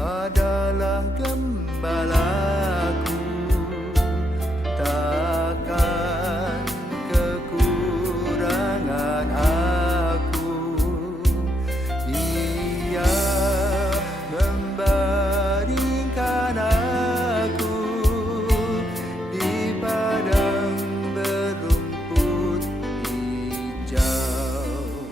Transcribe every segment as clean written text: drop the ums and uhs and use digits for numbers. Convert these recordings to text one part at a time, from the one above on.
adalah gembalaku, takkan kekurangan aku. Dia membaringkan aku di padang berumput hijau.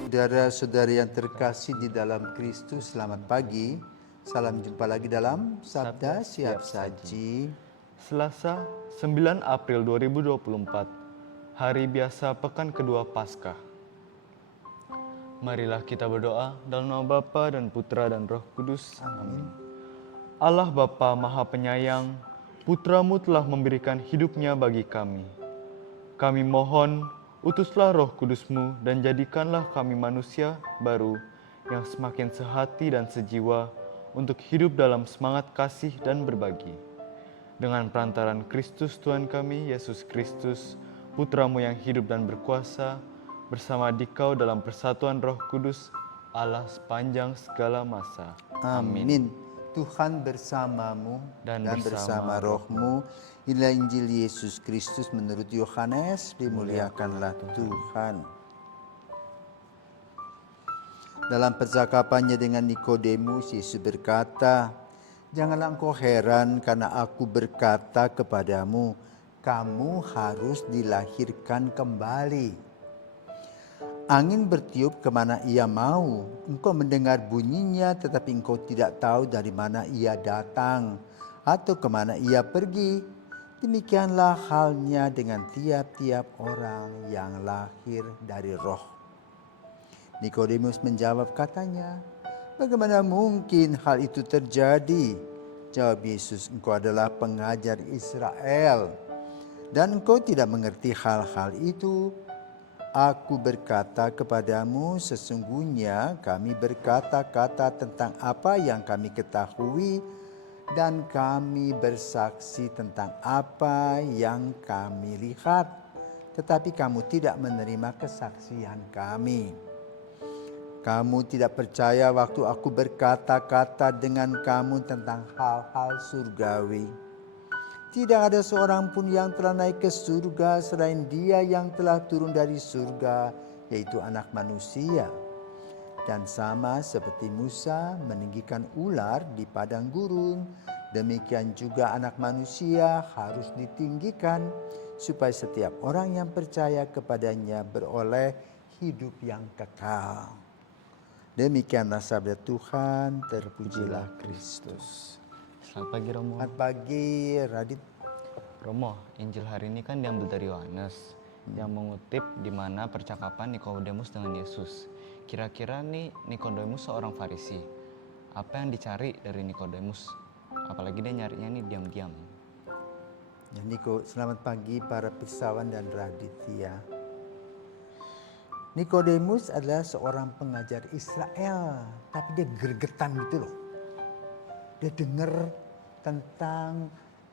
Saudara-saudari yang terkasih di dalam Kristus, selamat pagi. Salam jumpa lagi dalam Sabda Siap Saji. Selasa 9 April 2024, hari biasa pekan kedua Paskah. Marilah kita berdoa dalam nama Bapa dan Putra dan Roh Kudus. Amin. Allah Bapa Maha Penyayang, Putramu telah memberikan hidupnya bagi kami. Kami mohon, utuslah Roh Kudus-Mu dan jadikanlah kami manusia baru yang semakin sehati dan sejiwa untuk hidup dalam semangat kasih dan berbagi. Dengan perantaran Kristus Tuhan kami, Yesus Kristus, Putra-Mu yang hidup dan berkuasa, bersama Dikau dalam persatuan Roh Kudus, Allah sepanjang segala masa. Amin. Tuhan bersamamu dan bersama rohmu. Inilah Injil Yesus Kristus menurut Yohanes, dimuliakanlah Tuhan. Dalam percakapannya dengan Nikodemus, Yesus berkata, "Janganlah engkau heran karena aku berkata kepadamu, kamu harus dilahirkan kembali. Angin bertiup kemana ia mau, engkau mendengar bunyinya tetapi engkau tidak tahu dari mana ia datang atau kemana ia pergi. Demikianlah halnya dengan tiap-tiap orang yang lahir dari roh." Nikodemus menjawab katanya, "Bagaimana mungkin hal itu terjadi?" Jawab Yesus, "Engkau adalah pengajar Israel dan engkau tidak mengerti hal-hal itu. Aku berkata kepadamu, sesungguhnya kami berkata-kata tentang apa yang kami ketahui dan kami bersaksi tentang apa yang kami lihat. Tetapi kamu tidak menerima kesaksian kami. Kamu tidak percaya waktu aku berkata-kata dengan kamu tentang hal-hal surgawi. Tidak ada seorang pun yang telah naik ke surga selain Dia yang telah turun dari surga, yaitu Anak Manusia. Dan sama seperti Musa meninggikan ular di padang gurun, demikian juga Anak Manusia harus ditinggikan, supaya setiap orang yang percaya kepadanya beroleh hidup yang kekal." Demikianlah sabda Tuhan, terpujilah Kristus. Selamat pagi Romo. Selamat pagi Radit. Romo, Injil hari ini kan diambil dari Yohanes yang mengutip di mana percakapan Nikodemus dengan Yesus. Kira-kira nih Nikodemus seorang Farisi. Apa yang dicari dari Nikodemus? Apalagi dia nyarinya nih diam-diam. Ya, Niko, selamat pagi para pirsawan dan Raditya. Nikodemus adalah seorang pengajar Israel, tapi dia gregetan gitu loh. Dia dengar tentang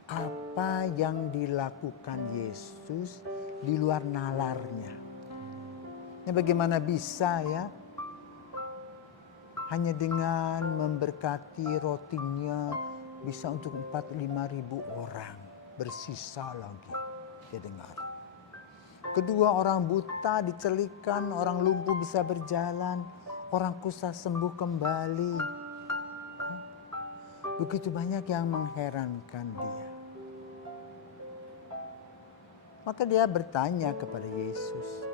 apa yang dilakukan Yesus di luar nalarnya. Ya, bagaimana bisa ya? Hanya dengan memberkati rotinya bisa untuk 4-5 ribu orang. Bersisa lagi, dia dengar. Kedua, orang buta dicelikan, orang lumpuh bisa berjalan, orang kusta sembuh kembali. Begitu banyak yang mengherankan dia. Maka dia bertanya kepada Yesus.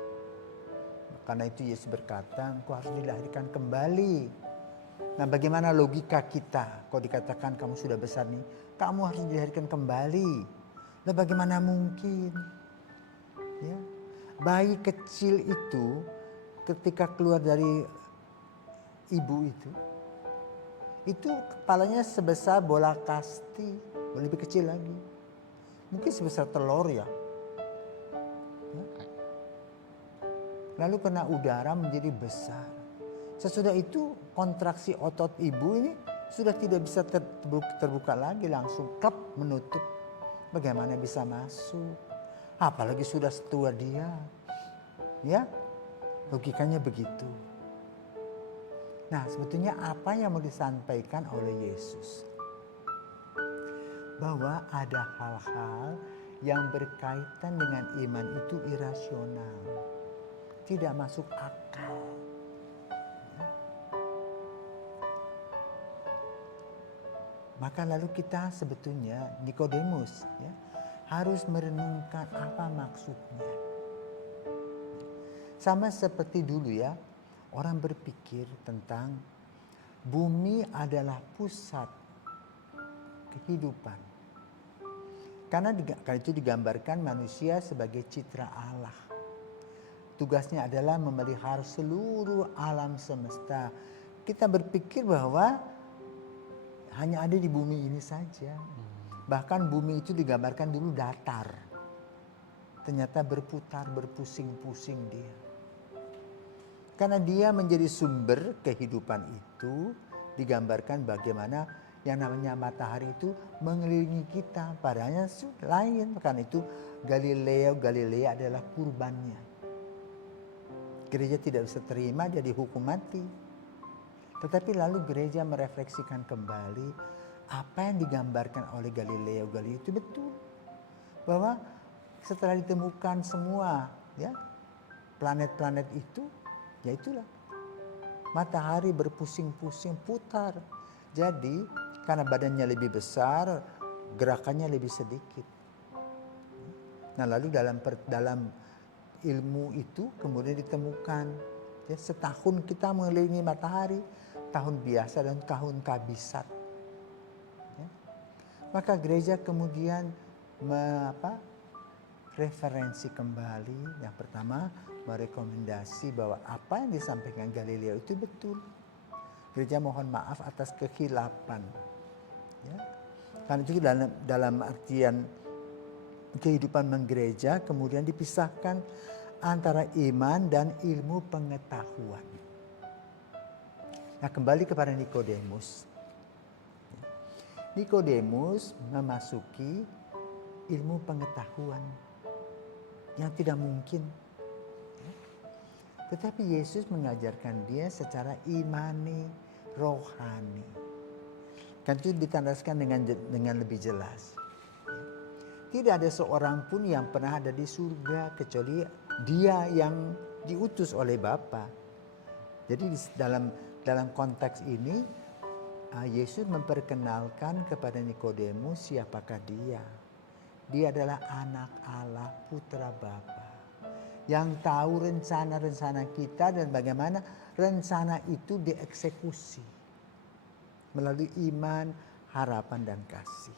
Karena itu Yesus berkata, "Engkau harus dilahirkan kembali." Nah, bagaimana logika kita? Kalau dikatakan kamu sudah besar nih, kamu harus dilahirkan kembali. Nah, bagaimana mungkin? Ya, bayi kecil itu ketika keluar dari ibu itu kepalanya sebesar bola kasti, lebih kecil lagi, mungkin sebesar telur ya. Lalu kena udara menjadi besar. Sesudah itu kontraksi otot ibu ini sudah tidak bisa terbuka lagi, langsung klep menutup. Bagaimana bisa masuk? Apalagi sudah setua dia. Ya, logikanya begitu. Nah, sebetulnya apa yang mau disampaikan oleh Yesus? bahwa ada hal-hal yang berkaitan dengan iman itu irasional, tidak masuk akal. Maka lalu kita sebetulnya Nikodemus harus merenungkan apa maksudnya. Sama seperti dulu orang berpikir tentang bumi adalah pusat kehidupan. Karena itu digambarkan manusia sebagai citra Allah. Tugasnya adalah memelihara seluruh alam semesta. Kita berpikir bahwa hanya ada di bumi ini saja. Bahkan bumi itu digambarkan dulu datar. Ternyata berputar, berpusing-pusing dia. Karena dia menjadi sumber kehidupan itu, digambarkan bagaimana yang namanya matahari itu mengelilingi kita. Padahal lain, karena itu Galilea adalah kurbannya. Gereja tidak bisa terima, dia dihukum mati. Tetapi lalu gereja merefleksikan kembali apa yang digambarkan oleh Galileo itu betul. Bahwa setelah ditemukan semua planet-planet itu, ya itulah matahari berpusing-pusing putar. Jadi karena badannya lebih besar, gerakannya lebih sedikit. Nah lalu dalam ilmu itu kemudian ditemukan setahun kita mengelilingi matahari, tahun biasa dan tahun kabisat. Maka gereja kemudian referensi kembali. Yang pertama merekomendasi bahwa apa yang disampaikan Galileo itu betul. Gereja mohon maaf atas kehilapan. Karena itu dalam artian kehidupan menggereja kemudian dipisahkan antara iman dan ilmu pengetahuan. Nah kembali kepada Nikodemus. Nikodemus memasuki ilmu pengetahuan yang tidak mungkin. Tetapi Yesus mengajarkan dia secara imani, rohani. Kan itu ditandaskan dengan lebih jelas. Tidak ada seorang pun yang pernah ada di surga kecuali dia yang diutus oleh Bapa. Jadi dalam konteks ini Yesus memperkenalkan kepada Nikodemus siapakah dia. Dia adalah anak Allah, putra Bapa. Yang tahu rencana-rencana kita dan bagaimana rencana itu dieksekusi. Melalui iman, harapan dan kasih.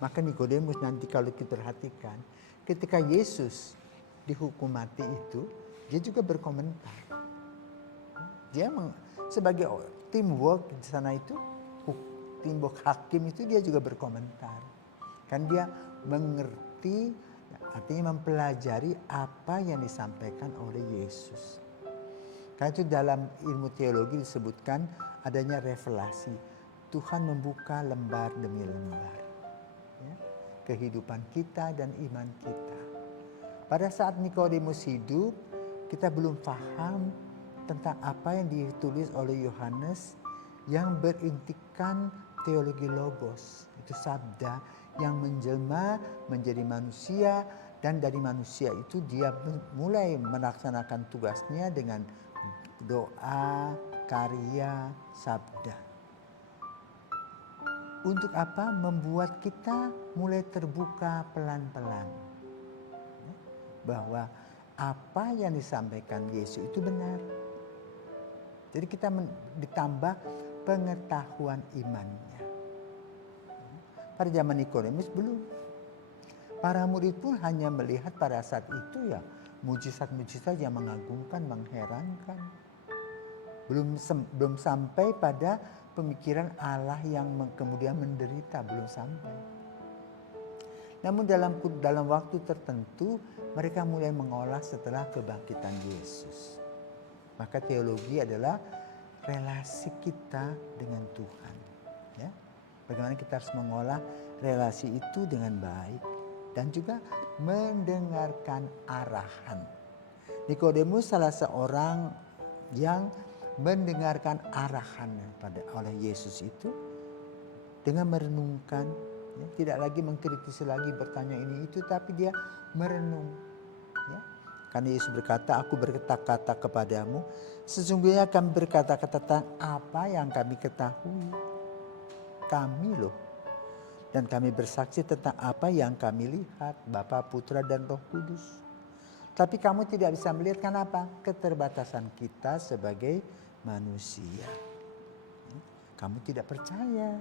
Maka Nikodemus nanti kalau kita perhatikan, ketika Yesus dihukum mati itu, dia juga berkomentar. Dia sebagai teamwork di sana itu, teamwork hakim itu dia juga berkomentar. Kan dia mengerti, artinya mempelajari apa yang disampaikan oleh Yesus. Karena itu dalam ilmu teologi disebutkan adanya revelasi. Tuhan membuka lembar demi lembar. Kehidupan kita dan iman kita. Pada saat Nikodemus hidup, kita belum paham tentang apa yang ditulis oleh Yohanes yang berintikan teologi logos. Itu sabda yang menjelma menjadi manusia dan dari manusia itu dia mulai melaksanakan tugasnya dengan doa, karya, sabda. Untuk apa? Membuat kita mulai terbuka pelan-pelan. Bahwa apa yang disampaikan Yesus itu benar. Jadi kita ditambah pengetahuan imannya. Pada zaman Nikodemus belum. Para murid pun hanya melihat pada saat itu mujizat-mujizat yang mengagumkan, mengherankan. Belum sampai pada pemikiran Allah yang kemudian menderita, belum sampai. Namun dalam waktu tertentu mereka mulai mengolah setelah kebangkitan Yesus. Maka teologi adalah relasi kita dengan Tuhan. Bagaimana kita harus mengolah relasi itu dengan baik dan juga mendengarkan arahan. Nikodemus salah seorang yang mendengarkan arahan oleh Yesus itu dengan merenungkan, ya, tidak lagi mengkritisi lagi, bertanya ini itu, tapi dia merenung. Ya. Karena Yesus berkata, aku berkata-kata kepadamu, sesungguhnya kami berkata-kata tentang apa yang kami ketahui. Kami loh. Dan kami bersaksi tentang apa yang kami lihat, Bapa, Putra, dan Roh Kudus. Tapi kamu tidak bisa melihat, kenapa? Keterbatasan kita sebagai manusia. Kamu tidak percaya.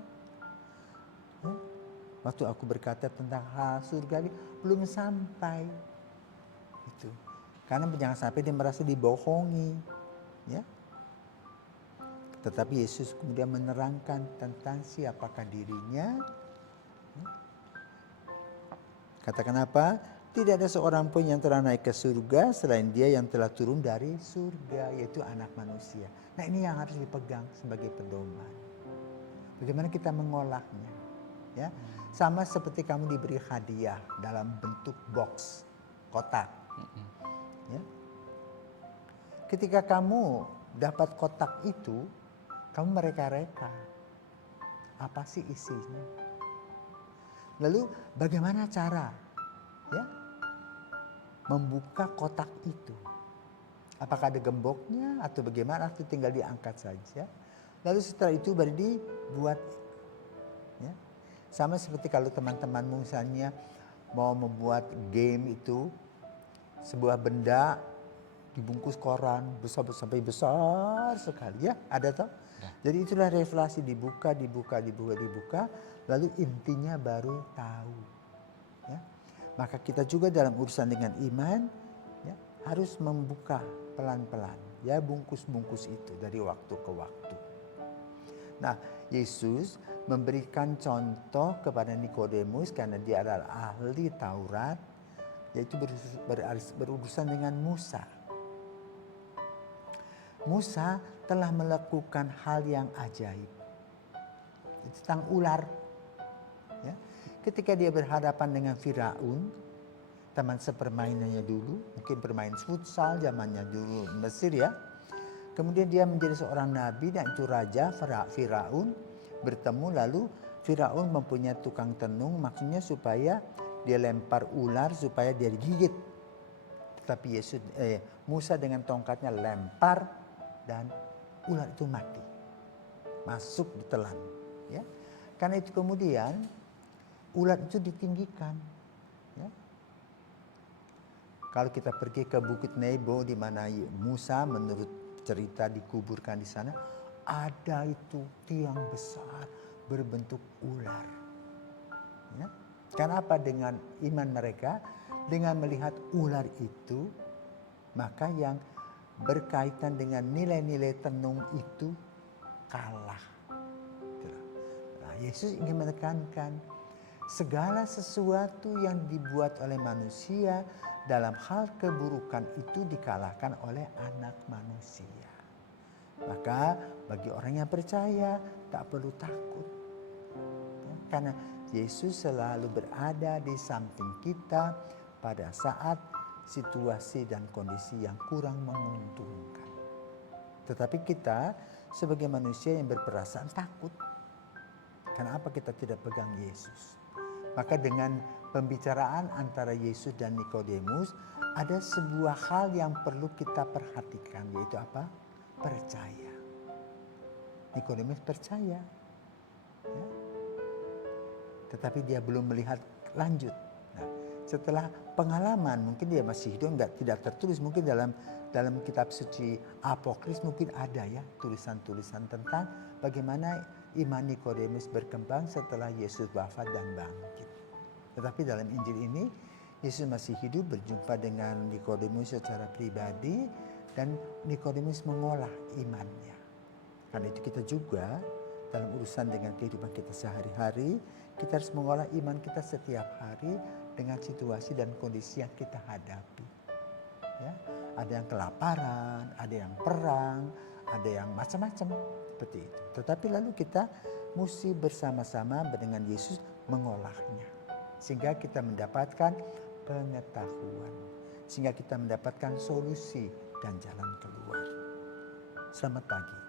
Ya. Waktu aku berkata tentang hal surgawi, belum sampai. Itu. Karena jangan sampai dia merasa dibohongi. Ya. Tetapi Yesus kemudian menerangkan tentang siapakah dirinya. Katakan apa? Tidak ada seorang pun yang telah naik ke surga selain dia yang telah turun dari surga, yaitu anak manusia. Nah, ini yang harus dipegang sebagai pedoman. Bagaimana kita mengolahnya. Ya, sama seperti kamu diberi hadiah dalam bentuk box, kotak. Ya. Ketika kamu dapat kotak itu, kamu mereka-reka. Apa sih isinya? Lalu bagaimana cara, ya, membuka kotak itu? Apakah ada gemboknya atau bagaimana? Atau tinggal diangkat saja. Lalu setelah itu baru dibuat. Ya. Sama seperti kalau teman-temanmu misalnya mau membuat game itu, sebuah benda dibungkus koran besar sampai besar sekali, ya, ada toh? Jadi itulah revelasi, dibuka, lalu intinya baru tahu. Ya. Maka kita juga dalam urusan dengan iman, ya, harus membuka pelan-pelan, ya, bungkus-bungkus itu dari waktu ke waktu. Nah, Yesus memberikan contoh kepada Nikodemus karena dia adalah ahli Taurat, yaitu berurusan dengan Musa. Musa telah melakukan hal yang ajaib. Tentang ular. Ya. Ketika dia berhadapan dengan Firaun, teman sepermainannya dulu, mungkin bermain futsal zamannya dulu Mesir, ya. Kemudian dia menjadi seorang nabi dan itu raja Firaun bertemu, lalu Firaun mempunyai tukang tenung, maksudnya supaya dia lempar ular supaya dia digigit. Tetapi Musa dengan tongkatnya lempar dan ular itu mati, masuk ditelan. Ya. Karena itu kemudian ular itu ditinggikan. Ya. Kalau kita pergi ke Bukit Nebo di mana Musa menurut cerita dikuburkan di sana, ada itu tiang besar berbentuk ular. Ya. Karena apa? Dengan iman mereka, dengan melihat ular itu, maka yang berkaitan dengan nilai-nilai tenung itu kalah. Nah, Yesus ingin menekankan segala sesuatu yang dibuat oleh manusia dalam hal keburukan itu dikalahkan oleh anak manusia. Maka bagi orang yang percaya tak perlu takut. Ya, karena Yesus selalu berada di samping kita pada saat situasi dan kondisi yang kurang menguntungkan. Tetapi kita sebagai manusia yang berperasaan takut. Kenapa kita tidak pegang Yesus? Maka dengan pembicaraan antara Yesus dan Nikodemus, ada sebuah hal yang perlu kita perhatikan, yaitu apa? Percaya. Nikodemus percaya. Ya. Tetapi dia belum melihat lanjut. Nah, setelah pengalaman, mungkin dia masih hidup, tidak tertulis, mungkin dalam kitab suci Apokrips mungkin ada, ya, tulisan-tulisan tentang bagaimana iman Nikodemus berkembang setelah Yesus wafat dan bangkit. Tetapi dalam Injil ini Yesus masih hidup, berjumpa dengan Nikodemus secara pribadi dan Nikodemus mengolah imannya. Karena itu kita juga dalam urusan dengan kehidupan kita sehari-hari, kita harus mengolah iman kita setiap hari dengan situasi dan kondisi yang kita hadapi. Ya, ada yang kelaparan, ada yang perang, ada yang macam-macam seperti itu. Tetapi lalu kita mesti bersama-sama dengan Yesus mengolahnya, sehingga kita mendapatkan pengetahuan, sehingga kita mendapatkan solusi dan jalan keluar. Selamat pagi.